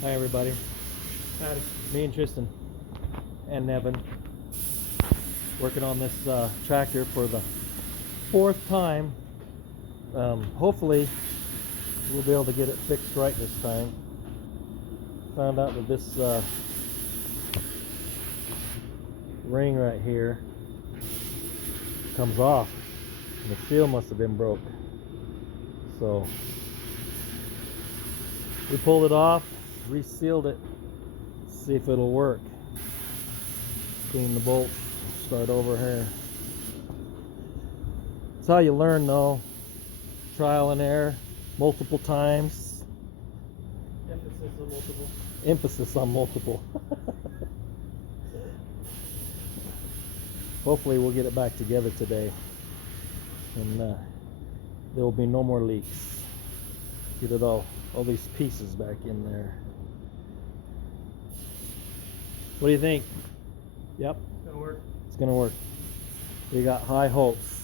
Hi everybody. Howdy. Me and Tristan and Nevin working on this tractor for the fourth time. Hopefully we'll be able to get it fixed right this time. Found out that this ring right here comes off and the seal must have been broke. So we pulled it off, resealed it, see if it'll work. Clean the bolt, start over here. That's how you learn though. Trial and error, multiple times. Emphasis on multiple. Emphasis on multiple. Hopefully we'll get it back together today and there will be no more leaks. Get it all these pieces back in there. What do you think? Yep. Gonna work. It's gonna work. We got high hopes.